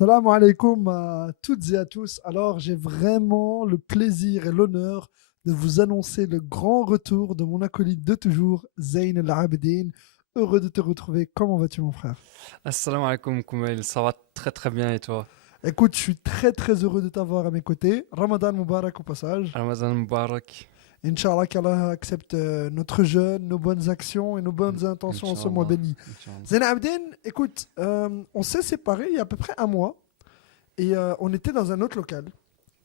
Salam alaikum à toutes et à tous. Alors, j'ai vraiment le plaisir et l'honneur de vous annoncer le grand retour de mon acolyte de toujours, Zayn El Abidine. Heureux de te retrouver. Comment vas-tu, mon frère? Assalamu alaikum Koumail, ça va très très bien et toi? Écoute, je suis très très heureux de t'avoir à mes côtés. Ramadan Mubarak au passage. Ramazan Mubarak, Inch'Allah qu'Allah accepte notre jeûne, nos bonnes actions et nos bonnes intentions en ce mois Inch'Allah, béni. Inch'Allah. Zayn El Abidine, écoute, on s'est séparés il y a à peu près un mois et on était dans un autre local.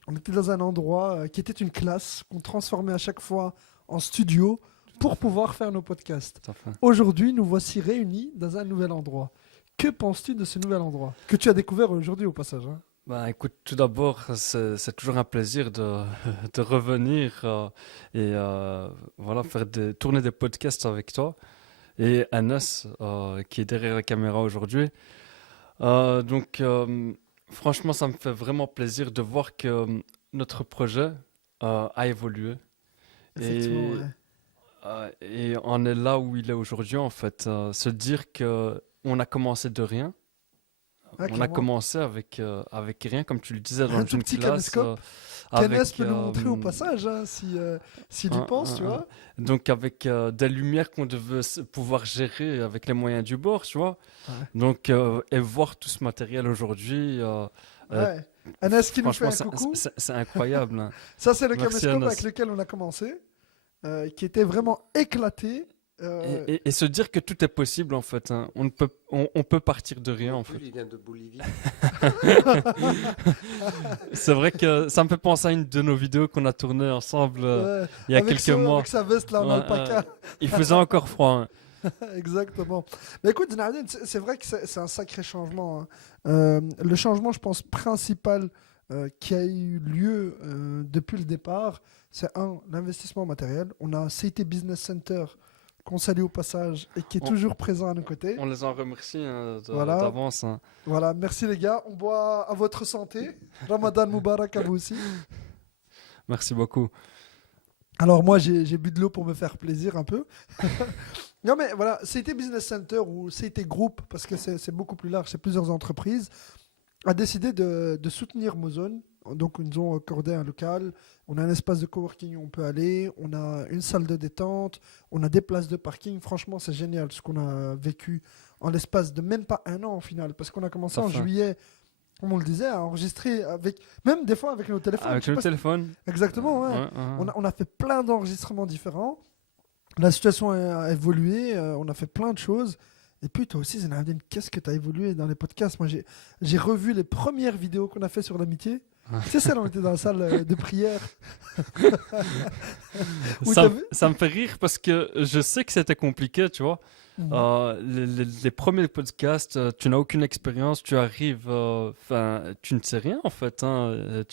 On était dans un endroit qui était une classe qu'on transformait à chaque fois en studio pour pouvoir faire nos podcasts. Tout à fait. Aujourd'hui, nous voici réunis dans un nouvel endroit. Que penses-tu de ce nouvel endroit que tu as découvert aujourd'hui au passage, hein? Bah écoute, tout d'abord, c'est toujours un plaisir de revenir voilà, tourner des podcasts avec toi et Anas qui est derrière la caméra aujourd'hui. Franchement, ça me fait vraiment plaisir de voir que notre projet a évolué Effectivement, et ouais. Et on est là où il est aujourd'hui, en fait. Se dire que on a commencé de rien. Ouais, On a clairement. commencé avec rien, comme tu le disais, dans Un tout une petit classe, caméscope qu'Anas avec, peut nous montrer au passage, hein, si, s'il y un- pense, tu un- un- vois. donc avec des lumières qu'on devait pouvoir gérer avec les moyens du bord, tu vois. Ouais. Donc, et voir tout ce matériel aujourd'hui, euh, Ouais. Anas qui nous fait franchement, un coucou. c'est incroyable, hein. Ça, c'est le Merci, caméscope avec Anas. lequel on a commencé, qui était vraiment éclaté. Et se dire que tout est possible, en fait, hein. On peut partir de rien, en fait. Il vient de Bolivie. C'est vrai que ça me fait penser à une de nos vidéos qu'on a tournées ensemble Ouais, il y a quelques avec mois. sa veste là en Ouais, alpaca. il faisait encore froid, hein. Exactement. Mais écoute, Zinedine, c'est vrai que c'est un sacré changement, hein. Le changement, je pense, principal qui a eu lieu depuis le départ, c'est l'investissement matériel. On a CIT Business Center qu'on salue au passage et qui est On, toujours présent à nos côtés. on les en remercie, hein, Voilà, d'avance, hein. voilà. Merci les gars. On boit à votre santé. Ramadan Mubarak à vous aussi. Merci beaucoup. Alors moi, j'ai bu de l'eau pour me faire plaisir un peu. Non mais voilà, CIT Business Center ou CIT Group, parce que c'est beaucoup plus large, c'est plusieurs entreprises, a décidé de soutenir Mozone. Donc ils nous ont accordé un local, on a un espace de coworking où on peut aller, on a une salle de détente, on a des places de parking. Franchement, c'est génial ce qu'on a vécu en l'espace de même pas un an au final, parce qu'on a commencé Tout à en fait. juillet, comme on le disait, à enregistrer avec, même des fois avec nos téléphones. Je Avec sais le pas si- téléphone. Exactement, ouais. Ouais, ouais. On a fait plein d'enregistrements différents. La situation a évolué, on a fait plein de choses. Et puis toi aussi, Zinedine, qu'est-ce que tu as évolué dans les podcasts? Moi, j'ai revu les premières vidéos qu'on a fait sur l'amitié. Tu sais, celle où on était dans la salle de prière. Où Ça me fait rire parce que je sais que c'était compliqué, tu vois. Mhm. Les premiers podcasts, tu n'as aucune expérience, tu arrives, enfin, tu ne sais rien en fait, hein.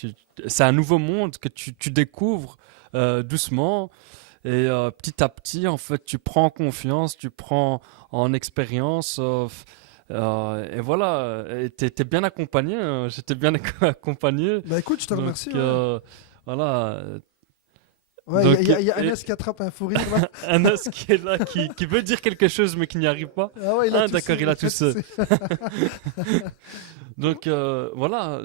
C'est un nouveau monde que tu découvres doucement et petit à petit, en fait, tu prends confiance, tu prends en expérience. Et voilà, et t'es bien accompagné, hein. J'étais bien accompagné. Bah écoute, je te Donc remercie. Ouais, voilà. ouais, Donc, y a Anas qui attrape un fou rire là. Anas qui est là, qui veut dire quelque chose mais qui n'y arrive pas. Ah ouais, il a Ah, toussé, d'accord, il a toussé. toussé. Donc voilà,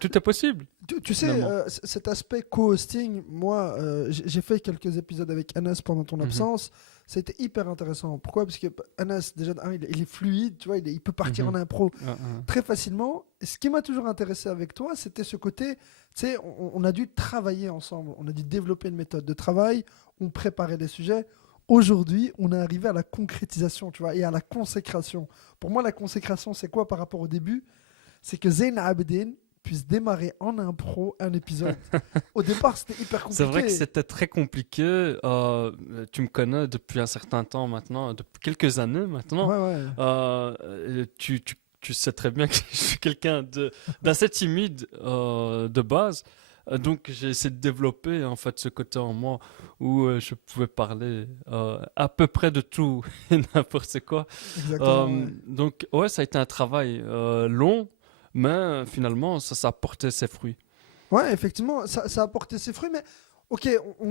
tout est possible, Tu sais, finalement. cet aspect co-hosting, moi, j'ai fait quelques épisodes avec Anas pendant ton Mhm, absence. C'était hyper intéressant. Pourquoi? Parce que Anas, déjà, il est fluide, tu vois, il peut partir en mhm. impro Ah, très facilement. Et ce qui m'a toujours intéressé avec toi, c'était ce côté, tu sais, on a dû travailler ensemble, on a dû développer une méthode de travail, on préparait des sujets. Aujourd'hui, on est arrivé à la concrétisation, tu vois, et à la consécration. Pour moi, la consécration, c'est quoi par rapport au début? C'est que Zayn Abidine puisse démarrer en impro un épisode. Au départ, c'était hyper c'est vrai que compliqué. c'était très compliqué. Tu me connais depuis un certain temps maintenant, depuis quelques années maintenant. Ouais, ouais. Tu sais très bien que je suis quelqu'un d'assez timide de base. Donc j'ai essayé de développer en fait ce côté en moi où je pouvais parler à peu près de tout et n'importe quoi. Exactement, ouais. Donc ouais, ça a été un travail long, mais finalement ça a porté ses fruits. Ouais, effectivement, ça a porté ses fruits, mais ok,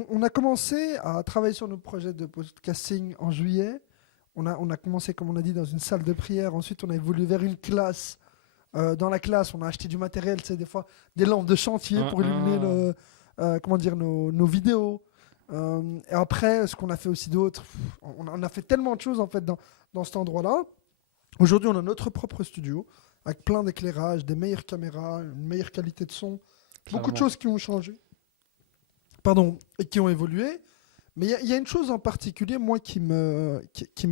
on a commencé à travailler sur nos projets de podcasting en juillet. On a commencé, comme on a dit, dans une salle de prière. Ensuite, on a évolué vers une classe Dans la classe, on a acheté du matériel, tu sais, des fois, des lampes de chantier pour illuminer comment dire, nos vidéos. Et après, ce qu'on a fait aussi d'autre, on a fait tellement de choses en fait dans cet endroit-là. Aujourd'hui, on a notre propre studio avec plein d'éclairage, des meilleures caméras, une meilleure qualité de son. Beaucoup de Clairement. choses qui ont changé. Pardon, et qui ont évolué. Mais il y a une chose en particulier, moi, qui me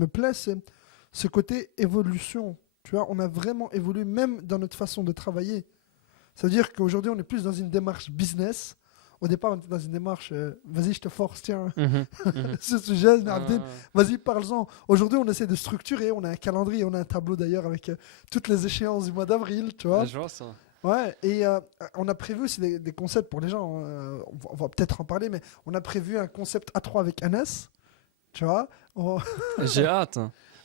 plaît, c'est ce côté évolution. Tu vois, on a vraiment évolué, même dans notre façon de travailler. Ça veut dire qu'aujourd'hui, on est plus dans une démarche business. Au départ, on était dans une démarche, vas-y, je te force, tiens, ce sujet, Nardine, vas-y, parle-en. Aujourd'hui, on essaie de structurer, on a un calendrier, on a un tableau d'ailleurs avec toutes les échéances du mois d'avril, tu vois. Je vois ça. Ouais, et on a prévu aussi des concepts pour les gens. On va peut-être en parler, mais on a prévu un concept A3 avec NS. Tu vois. J'ai hâte.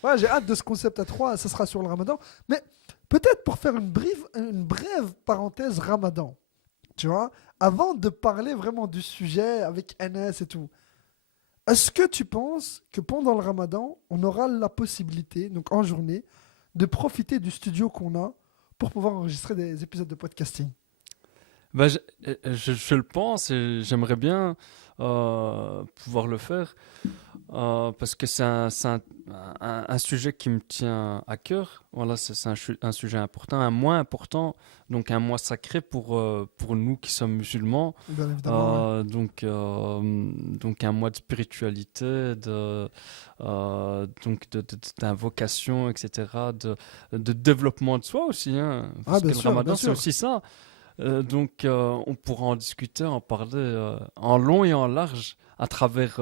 Ouais, j'ai hâte de ce concept A3. Ça sera sur le Ramadan. Mais peut-être pour faire une brève parenthèse Ramadan. Tu vois. Avant de parler vraiment du sujet avec NS et tout. Est-ce que tu penses que pendant le Ramadan, on aura la possibilité, donc en journée, de profiter du studio qu'on a pour pouvoir enregistrer des épisodes de podcasting? Bah, je le pense et j'aimerais bien pouvoir le faire parce que c'est un sujet qui me tient à cœur. Voilà, c'est un sujet important, un mois important, donc un mois sacré pour nous qui sommes musulmans. Bien évidemment. Ouais. Donc un mois de spiritualité, d'invocation, etc., de développement de soi aussi, hein, parce Bien que le sûr, Ramadan bien c'est sûr. aussi ça. On pourra en discuter, en parler en long et en large à travers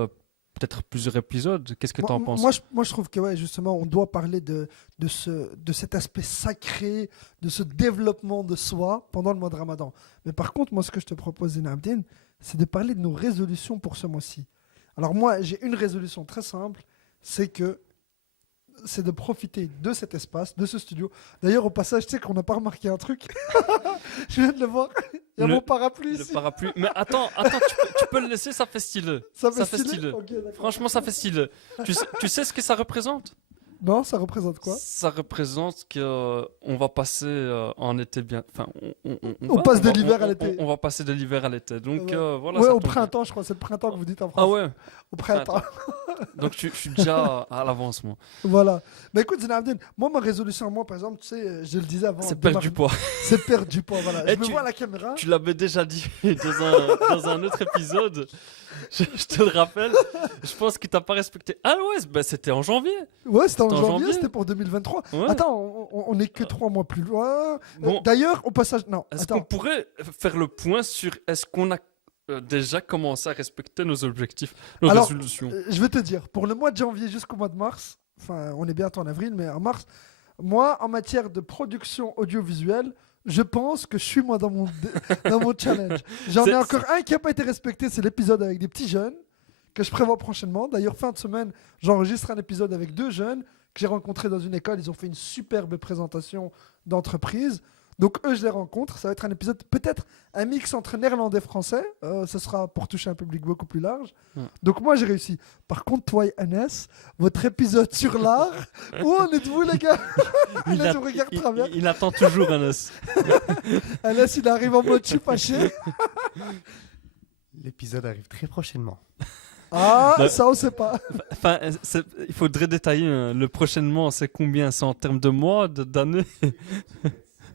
peut-être plusieurs épisodes. Qu'est-ce que tu en penses? Moi, je trouve que ouais, justement, on doit parler de cet aspect sacré, de ce développement de soi pendant le mois de Ramadan. Mais par contre, moi, ce que je te propose, Zinabdine, c'est de parler de nos résolutions pour ce mois-ci. Alors moi, j'ai une résolution très simple, c'est de profiter de cet espace, de ce studio. D'ailleurs, au passage, tu sais qu'on n'a pas remarqué un truc. Je viens de le voir. Il y a mon parapluie Le ici. parapluie. Mais attends, tu peux le laisser, ça fait stylé. Ça fait stylé. stylé. Ok, d'accord. Franchement, ça fait stylé. Tu sais ce que ça représente? Non, ça représente quoi? Ça représente que on va passer en été bien. Enfin, On passe de l'hiver à l'été. On va passer de l'hiver à l'été. Donc voilà. Ouais, ça au tombe printemps, je crois. C'est le printemps que vous dites en bien. Ah France. ouais. Au printemps. Donc je suis déjà à l'avance, moi. Voilà. Mais écoute, Zinabdine, moi, ma résolution, moi, par exemple, tu sais, je le disais avant. C'est perdre du poids. C'est perdre du poids, voilà. Et Je me vois à la caméra. Tu l'avais déjà dit dans un autre épisode. Je te le rappelle. Je pense que t'as pas respecté. Ah ouais, c'était en janvier. Ouais, c'était en C'était en janvier, janvier. c'était pour 2023. Ouais. Attends, on est que 3 mois plus loin. Bon. D'ailleurs, au passage, non. Est-ce qu'on Attends. pourrait faire le point sur est-ce qu'on a déjà commencé à respecter nos objectifs, nos Alors, résolutions? Je vais te dire, pour le mois de janvier jusqu'au mois de mars, enfin, on est bientôt en avril, mais en mars, moi, en matière de production audiovisuelle, je pense que je suis moi dans mon challenge. J'en ai encore un qui n'a pas été respecté, c'est l'épisode avec des petits jeunes que je prévois prochainement. D'ailleurs, fin de semaine, j'enregistre un épisode avec 2 jeunes que j'ai rencontrés dans une école. Ils ont fait une superbe présentation d'entreprise. Donc eux, je les rencontre. Ça va être un épisode, peut-être un mix entre néerlandais et français. Ce sera pour toucher un public beaucoup plus large. Donc moi, j'ai réussi. Par contre, toi et Agnès, votre épisode sur l'art, où en êtes-vous, les gars? Agnès, vous regarde travers. Il attend toujours Agnès. Agnès, il arrive en mode je suis fâché. L'épisode arrive très prochainement. Ah, Bah, ça, on sait pas. Enfin, il faudrait détailler. Hein. Le prochainement, c'est combien? C'est en termes de mois, d'années?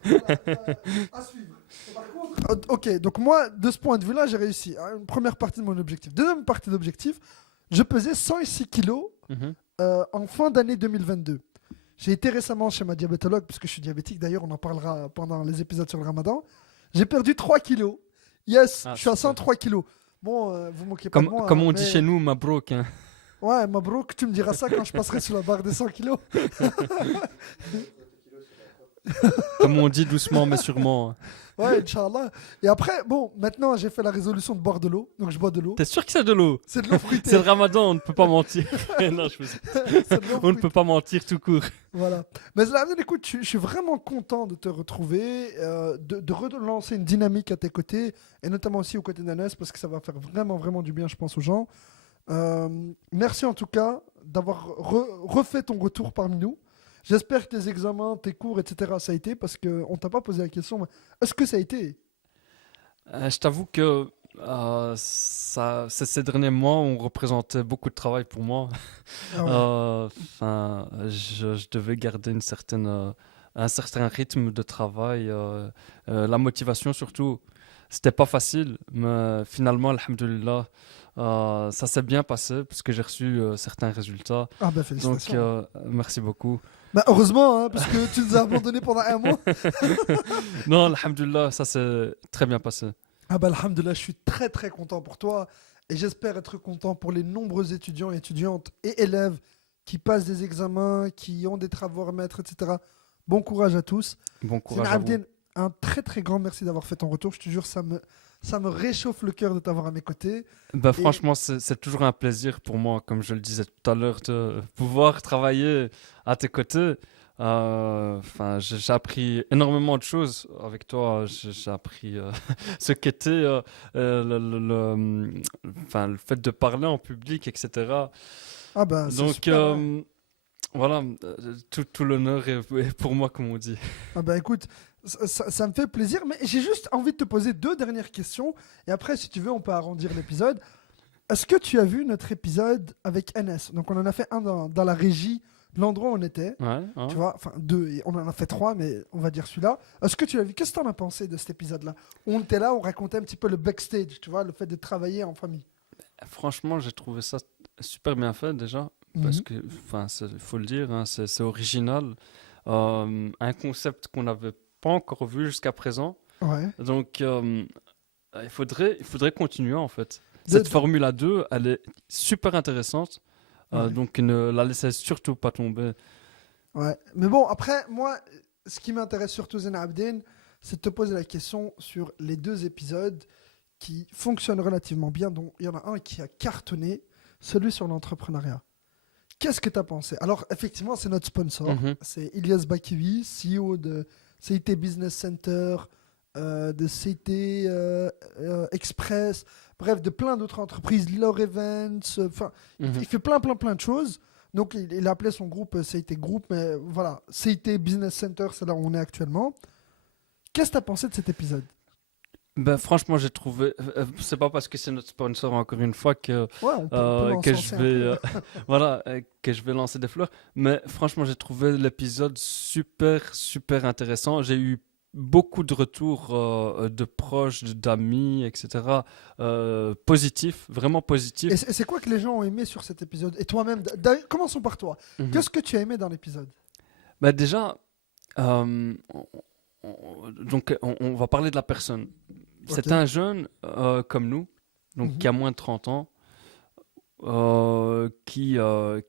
À suivre. Et par contre, ok, donc moi, de ce point de vue-là, j'ai réussi. Une première partie de mon objectif. Deuxième partie d'objectif, je pesais 106 kilos en fin d'année 2022. J'ai été récemment chez ma diabétologue, puisque je suis diabétique. D'ailleurs, on en parlera pendant les épisodes sur le Ramadan. J'ai perdu 3 kilos. Yes, je suis à 103 kilos. Bon, vous moquez pas de moi. Comme on mais... dit chez nous, Mabrouk. Hein. Ouais, Mabrouk, tu me diras ça quand je passerai sous la barre des 100 kilos. Comme on dit doucement mais sûrement. Ouais, Inch'Allah. Et après, bon, maintenant j'ai fait la résolution de boire de l'eau. Donc je bois de l'eau. T'es sûr que c'est de l'eau? C'est de l'eau fruitée. C'est le Ramadan, on ne peut pas mentir. Non, C'est de l'eau on ne fruitée. peut pas mentir tout court. Voilà. Mais Zlatan, écoute, je suis vraiment content de te retrouver, de relancer une dynamique à tes côtés, et notamment aussi aux côtés d'Agnès, parce que ça va faire vraiment, vraiment du bien, je pense, aux gens. Merci en tout cas d'avoir refait ton retour parmi nous. J'espère que tes examens, tes cours, etc., ça a été, parce qu'on t'a pas posé la question, mais est-ce que ça a été? Je t'avoue que ces derniers mois ont représenté beaucoup de travail pour moi. Ah ouais. Je devais garder un certain rythme de travail, la motivation surtout. C'était pas facile, mais finalement, alhamdoulilah, ça s'est bien passé parce que j'ai reçu certains résultats. Ah ben Donc, félicitations. merci beaucoup. Bah heureusement, hein, parce que tu nous as abandonnés pendant un mois. Non, alhamdoulilah, ça s'est très bien passé. Ah bah alhamdoulilah, je suis très très content pour toi et j'espère être content pour les nombreux étudiants et étudiantes et élèves qui passent des examens, qui ont des travaux à remettre, etc. Bon courage à tous. Bon Zine courage à vous. Abdine, un très très grand merci d'avoir fait ton retour. Je te jure, ça me réchauffe le cœur de t'avoir à mes côtés. Ben, Et franchement, c'est toujours un plaisir pour moi, comme je le disais tout à l'heure, de pouvoir travailler à tes côtés. J'ai appris énormément de choses avec toi. J'ai appris ce qu'était le fait de parler en public, etc. ah bah c'est Donc, super, ouais. voilà, tout l'honneur est pour moi, comme on dit. Ah bah écoute, ça me fait plaisir, mais j'ai juste envie de te poser deux dernières questions et après, si tu veux, on peut arrondir l'épisode. Est-ce que tu as vu notre épisode avec NS? Donc on en a fait un dans la régie, l'endroit où on était. Ouais, hein. Tu vois, enfin deux, et on en a fait trois, mais on va dire celui-là. Est-ce que tu l'as vu? Qu'est-ce que tu en as pensé de cet épisode-là? On était là, on racontait un petit peu le backstage, tu vois, le fait de travailler en famille. Franchement, j'ai trouvé ça super bien fait déjà, parce Mhm. que, il faut le dire, hein, c'est original. Un concept qu'on n'avait pas encore vu jusqu'à présent. Ouais. Donc, il faudrait continuer en fait. De- Cette de- Formule 2, elle est super intéressante. ouais. Donc, ne la laissez surtout pas tomber. Ouais. Mais bon, après, moi, ce qui m'intéresse surtout, Zena Abdin, c'est de te poser la question sur les deux épisodes qui fonctionnent relativement bien, dont il y en a un qui a cartonné, celui sur l'entrepreneuriat. Qu'est-ce que tu as pensé? Alors, effectivement, c'est notre sponsor. Mhm, C'est Ilyas Bakivi, CEO de CIT Business Center, de CIT Express, bref, de plein d'autres entreprises, Lore Events. Enfin, il mhm. fait plein de choses. Donc, il a appelé son groupe CIT Group, mais voilà, CIT Business Center, c'est là où on est actuellement. Qu'est-ce que tu as pensé de cet épisode? Ben, franchement, j'ai trouvé. C'est pas parce que c'est notre sponsor, encore une fois, Ouais, on peut que je l'encenser un vais, peu. voilà, que je vais lancer des fleurs. Mais franchement, j'ai trouvé l'épisode super intéressant. J'ai eu beaucoup de retours de proches, d'amis, etc. Positifs, vraiment Et positifs. c'est quoi que les gens ont aimé sur cet épisode? Et toi-même, commençons par toi. Mhm. Qu'est-ce que tu as aimé dans l'épisode? Bah déjà, euh, on va parler de la personne. Ok. C'est un jeune comme nous, donc qui Mhm. a moins de 30 ans, qui a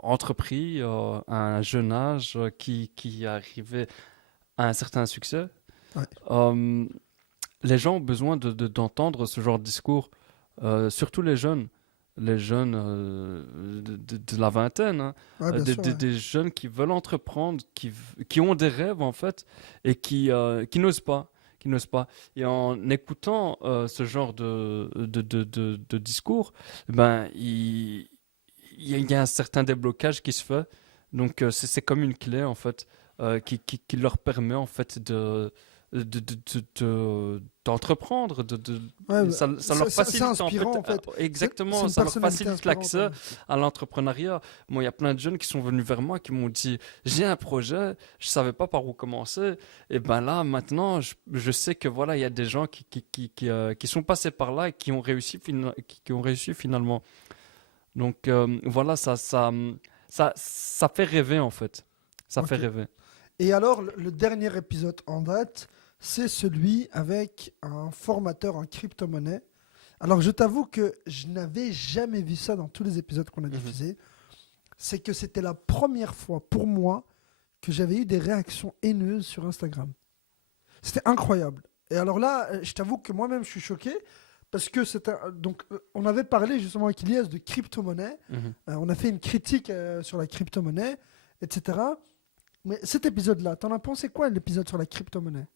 entrepris à un jeune âge, qui est arrivé à un certain succès. Ouais. Euh, les gens ont besoin d'entendre ce genre de discours, surtout les jeunes de la vingtaine, hein, Ouais, bien sûr. Ouais. des jeunes qui veulent entreprendre, qui ont des rêves en fait, et qui n'osent pas. Qui n'osent pas. Et en écoutant ce genre de discours, ben, il y a un certain déblocage qui se fait. Donc c'est comme une clé en fait qui leur permet en fait d'entreprendre, Ouais, ça leur c'est facilite en inspirant fait, en fait. C'est exactement, une ça leur personnalité facilite inspirante. Ouais. l'accès à l'entrepreneuriat. Moi, il y a plein de jeunes qui sont venus vers moi, qui m'ont dit, j'ai un projet, je savais pas par où commencer, et ben là, maintenant, je sais que voilà, il y a des gens qui sont passés par là et qui ont réussi finalement. Donc voilà, ça fait rêver en fait. Ça fait Ok. rêver. Et alors, le dernier épisode en date, c'est celui avec un formateur en crypto-monnaie. Alors, je t'avoue que je n'avais jamais vu ça dans tous les épisodes qu'on a Mhm. diffusés. C'est que c'était la première fois pour moi que j'avais eu des réactions haineuses sur Instagram. C'était incroyable. Et alors là, je t'avoue que moi-même, je suis choqué parce que on avait parlé justement avec Ilias de crypto-monnaie. Mhm. On a fait une critique sur la crypto-monnaie, etc. Mais cet épisode-là, t'en as pensé quoi, l'épisode sur la crypto-monnaie?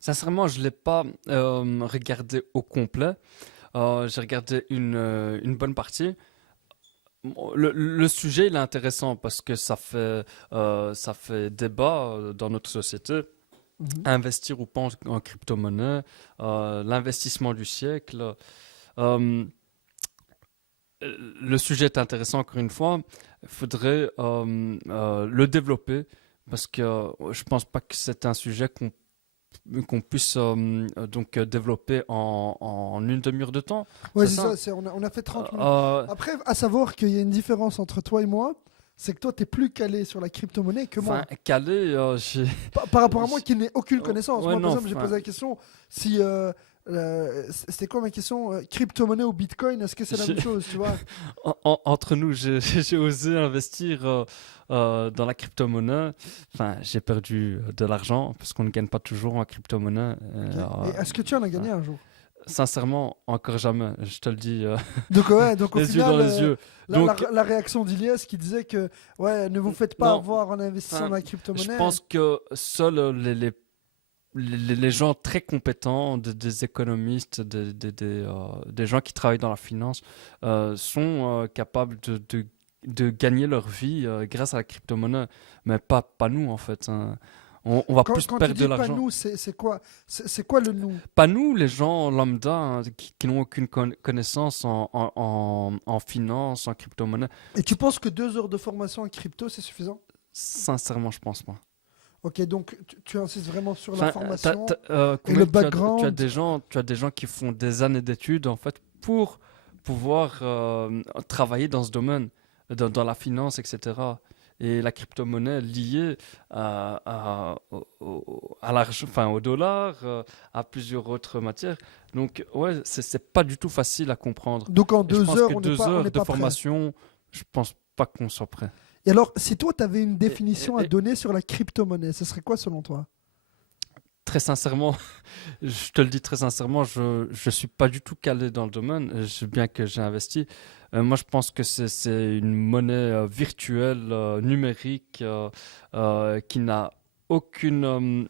Sincèrement, je ne l'ai pas regardé au complet. J'ai regardé une bonne partie. le sujet, il est intéressant parce que ça fait débat dans notre société. Mhm. Investir ou pas en crypto-monnaie, l'investissement du siècle. Euh, le sujet est intéressant encore une fois. Il faudrait le développer parce que je pense pas que c'est un sujet qu'on puisse développer en une demi-heure de temps. Ouais, C'est c'est ça, ça? on a fait 30 minutes. Euh, Après, à savoir qu'il y a une différence entre toi et moi, c'est que toi, tu es plus calé sur la crypto-monnaie que Enfin, moi. calé, Par rapport à moi j'- qui n'ai aucune connaissance. ouais, Moi, par non, exemple, j'ai posé enfin, la question si. C'était quoi ma question? Crypto-monnaie ou Bitcoin, est-ce que c'est la même j'ai- chose, tu vois? entre nous, j'ai osé investir dans la crypto-monnaie. Enfin, j'ai perdu de l'argent parce qu'on ne gagne pas toujours en crypto-monnaie. Ok. Et est-ce que tu en as Enfin, gagné un jour? sincèrement, encore jamais. Je te le dis, Donc, ouais, donc au les yeux dans final, les yeux. Donc, la réaction d'Ilias qui disait que ouais, ne vous faites pas non, avoir en investissant enfin, dans la je crypto-monnaie. pense que seuls les gens très compétents, des économistes, des gens qui travaillent dans la finance, sont capables de gagner leur vie grâce à la crypto-monnaie, mais pas nous en fait, hein. On va plus Quand tu perdre de dis pas l'argent. nous, c'est quoi? C'est quoi le nous? Pas nous, les gens lambda, hein, qui n'ont aucune connaissance en finance, en crypto-monnaie. Et tu penses que 2 heures de formation en crypto, c'est suffisant? Sincèrement, je pense pas. Ok, donc tu insistes vraiment sur la Enfin, formation et le Koumel, tu as background. des gens qui font des années d'études en fait pour pouvoir travailler dans ce domaine, dans la finance, etc. Et la crypto-monnaie liée à l'argent, enfin au dollar, à plusieurs autres matières. Donc ouais, c'est pas du tout facile à comprendre. Donc en Et je deux pense heures, que deux on heures n'est de pas prêt. formation, je pense pas qu'on soit prêt. Et alors, si toi, tu avais une Et, définition à et- donner sur la crypto-monnaie, ce serait quoi selon toi? Très sincèrement, je te le dis très sincèrement, je suis pas du tout calé dans le domaine, bien que j'ai investi. Moi, je pense que c'est une monnaie virtuelle, numérique, qui n'a aucune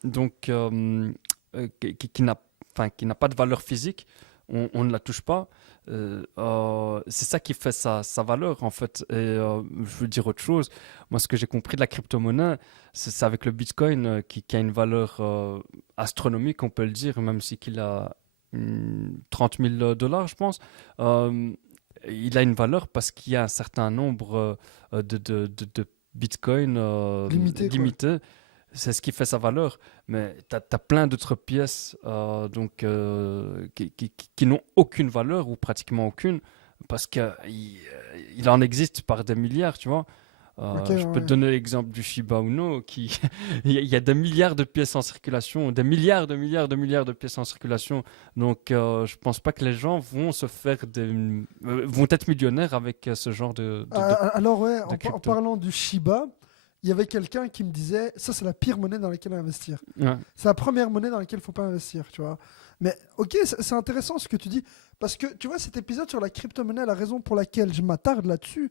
qui n'a enfin qui n'a pas de valeur physique. On ne la touche pas. C'est ça qui fait sa valeur en fait. Et je veux dire autre chose. Moi, ce que j'ai compris de la crypto-monnaie, c'est avec le Bitcoin qui a une valeur astronomique, on peut le dire, même si qu'il a 30 000 dollars, je pense. Euh, il a une valeur parce qu'il y a un certain nombre de Bitcoin Limité, quoi. limités. C'est ce qui fait sa valeur. Mais tu as plein d'autres pièces qui n'ont aucune valeur ou pratiquement aucune parce qu'il en existe par des milliards, tu vois. Ok, Je peux te ouais. donner l'exemple du Shiba Inu qui il y a des milliards de pièces en circulation, des milliards de pièces en circulation. Donc je pense pas que les gens vont se faire vont être millionnaires avec ce genre Alors, ouais, de en crypto. parlant du Shiba, il y avait quelqu'un qui me disait, ça, c'est la pire monnaie dans laquelle investir. Ouais. C'est la première monnaie dans laquelle il faut pas investir, tu vois. Mais ok, c'est intéressant ce que tu dis. Parce que, tu vois, cet épisode sur la crypto-monnaie, la raison pour laquelle je m'attarde là-dessus,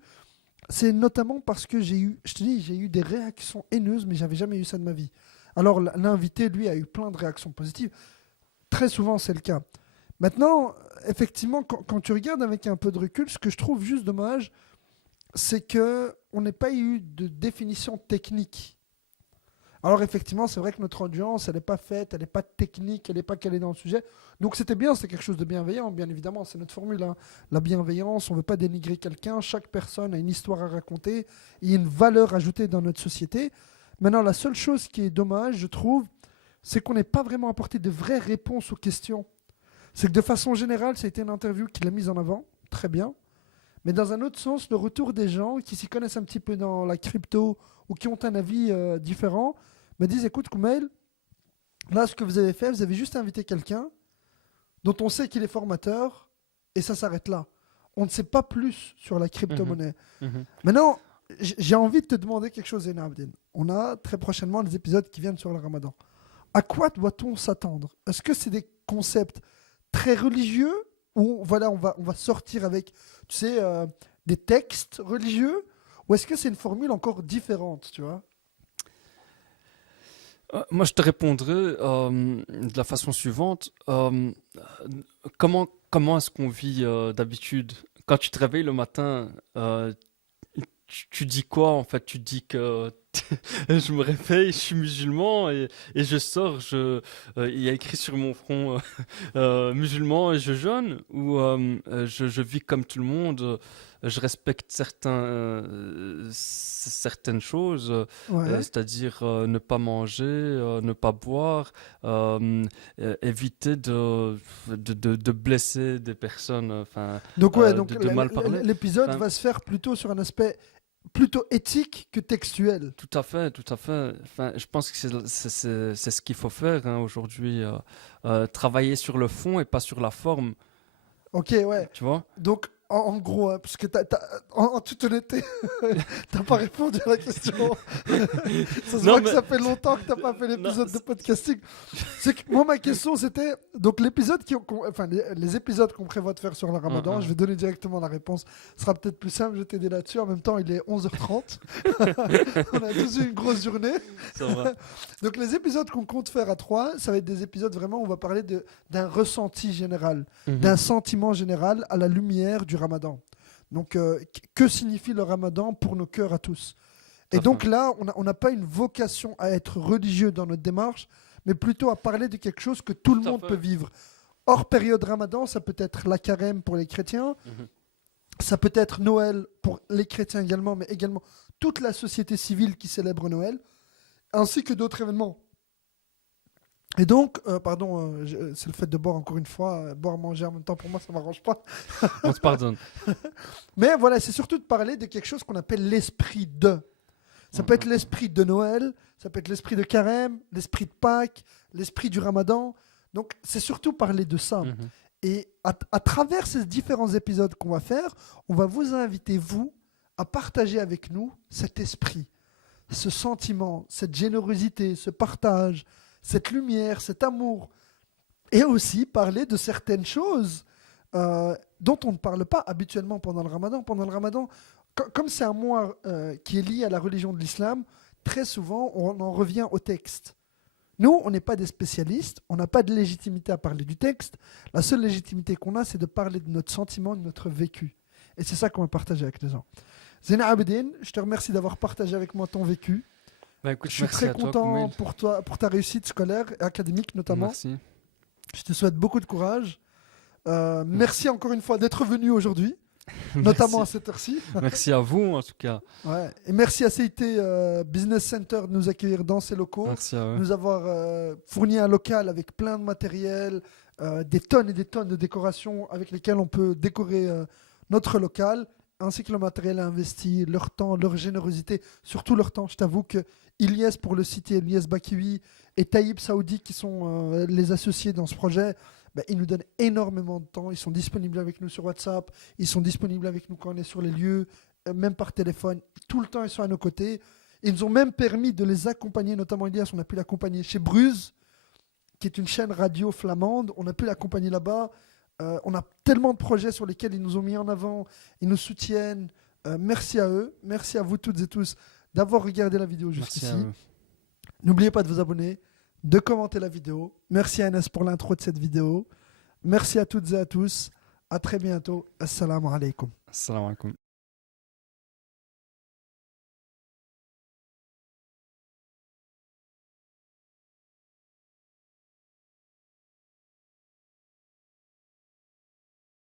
c'est notamment parce que je te dis, j'ai eu des réactions haineuses, mais j'avais jamais eu ça de ma vie. Alors, l'invité, lui, a eu plein de réactions positives. Très souvent, c'est le cas. Maintenant, effectivement, quand tu regardes avec un peu de recul, ce que je trouve juste dommage, c'est que on n'ait pas eu de définition technique. Alors effectivement, c'est vrai que notre audience, elle n'est pas faite, elle n'est pas technique, elle n'est pas calée dans le sujet. Donc c'était bien, c'est quelque chose de bienveillant, bien évidemment, c'est notre formule, hein. La bienveillance, on ne veut pas dénigrer quelqu'un, chaque personne a une histoire à raconter, il y a une valeur ajoutée dans notre société. Maintenant, la seule chose qui est dommage, je trouve, c'est qu'on n'ait pas vraiment apporté de vraies réponses aux questions. C'est que de façon générale, ça a été une interview qu'il a mise en avant, très bien. Mais dans un autre sens, le retour des gens qui s'y connaissent un petit peu dans la crypto ou qui ont un avis différent me disent, écoute, Koumail, là, ce que vous avez fait, vous avez juste invité quelqu'un dont on sait qu'il est formateur et ça s'arrête là. On ne sait pas plus sur la Mhm, crypto-monnaie. mhm. Maintenant, j'ai envie de te demander quelque chose, Zena Abdin. On a très prochainement des épisodes qui viennent sur le Ramadan. À quoi doit-on s'attendre? Est-ce que c'est des concepts très religieux ou voilà, on va sortir avec, tu sais, des textes religieux? Ou est-ce que c'est une formule encore différente, tu vois? Moi, je te répondrai de la façon suivante. Comment est-ce qu'on vit d'habitude quand tu te réveilles le matin, tu dis quoi en fait? Tu dis que je me réveille, je suis musulman et je sors, il y a écrit sur mon front musulman et je jeûne ou je vis comme tout le monde, je respecte certaines choses, Ouais. c'est-à-dire ne pas manger, ne pas boire, éviter de blesser des personnes, enfin, Donc ouais, donc de mal parler. l'épisode Enfin, va se faire plutôt sur un aspect plutôt éthique que textuel. tout à fait, tout à fait. Enfin, je pense que c'est ce qu'il faut faire hein, aujourd'hui, travailler sur le fond et pas sur la forme, Ok, ouais. tu vois? Donc, en gros, hein, parce que en toute honnêteté, t'as pas répondu à la question. Ça se Non, voit que mais ça fait longtemps que t'as pas fait non, l'épisode de podcasting. C'est que moi, ma question, c'était donc l'épisode enfin, les épisodes qu'on prévoit de faire sur le Ramadan. Je vais donner directement la réponse. Ce sera peut-être plus simple. Je vais t'aider là-dessus. En même temps, il est 11h30. On a tous eu une grosse journée. ça va. Donc, les épisodes qu'on compte faire à trois, ça va être des épisodes vraiment où on va parler d'un ressenti général, d'un Mhm. sentiment général à la lumière du Ramadan. Donc, que signifie le Ramadan pour nos cœurs à tous? Tout Et à fait. donc là, on n'a pas une vocation à être religieux dans notre démarche, mais plutôt à parler de quelque chose que tout le Tout à monde peut fait. vivre. Hors période Ramadan, ça peut être la carême pour les chrétiens, Mhm. ça peut être Noël pour les chrétiens également, mais également toute la société civile qui célèbre Noël, ainsi que d'autres événements. Et donc, pardon, c'est le fait de boire encore une fois, boire, manger en même temps, pour moi, ça m'arrange pas. On te pardonne. Mais voilà, c'est surtout de parler de quelque chose qu'on appelle l'esprit de. Ça peut être Mhm. l'esprit de Noël, ça peut être l'esprit de Carême, l'esprit de Pâques, l'esprit du Ramadan. Donc, c'est surtout parler de ça. Mhm. Et à travers ces différents épisodes qu'on va faire, on va vous inviter, vous, à partager avec nous cet esprit, ce sentiment, cette générosité, ce partage, cette lumière, cet amour. Et aussi parler de certaines choses dont on ne parle pas habituellement pendant le Ramadan. Pendant le Ramadan, comme c'est un mois qui est lié à la religion de l'islam, très souvent on en revient au texte. Nous, on n'est pas des spécialistes, on n'a pas de légitimité à parler du texte. La seule légitimité qu'on a, c'est de parler de notre sentiment, de notre vécu. Et c'est ça qu'on va partager avec les gens. Zena Abedin, je te remercie d'avoir partagé avec moi ton vécu. Bah écoute, Je suis merci très à toi, content Koumail. pour toi, pour ta réussite scolaire et académique notamment. Merci. Je te souhaite beaucoup de courage. Merci encore une fois d'être venu aujourd'hui, notamment à Merci. cette heure-ci. Merci à vous, en tout cas. Ouais. Et merci à CIT Business Center de nous accueillir dans ses locaux, Merci à eux. nous avoir fourni un local avec plein de matériel, des tonnes et des tonnes de décorations avec lesquelles on peut décorer notre local, ainsi que le matériel investi, leur temps, leur générosité, surtout leur temps. Je t'avoue que Ilyes pour le site, Ilyes Bakiwi et Taïb Saoudi qui sont les associés dans ce projet, ben, ils nous donnent énormément de temps. Ils sont disponibles avec nous sur WhatsApp, ils sont disponibles avec nous quand on est sur les lieux, même par téléphone. Tout le temps, ils sont à nos côtés. Ils nous ont même permis de les accompagner, notamment Ilyes, on a pu l'accompagner chez Bruze, qui est une chaîne radio flamande. On a pu l'accompagner là-bas. On a tellement de projets sur lesquels ils nous ont mis en avant, ils nous soutiennent. Merci à eux, merci à vous toutes et tous d'avoir regardé la vidéo Merci jusqu'ici. à eux. N'oubliez pas de vous abonner, de commenter la vidéo. Merci à Anas pour l'intro de cette vidéo. Merci à toutes et à tous. À très bientôt. Assalamu alaikum. Assalamu alaikum.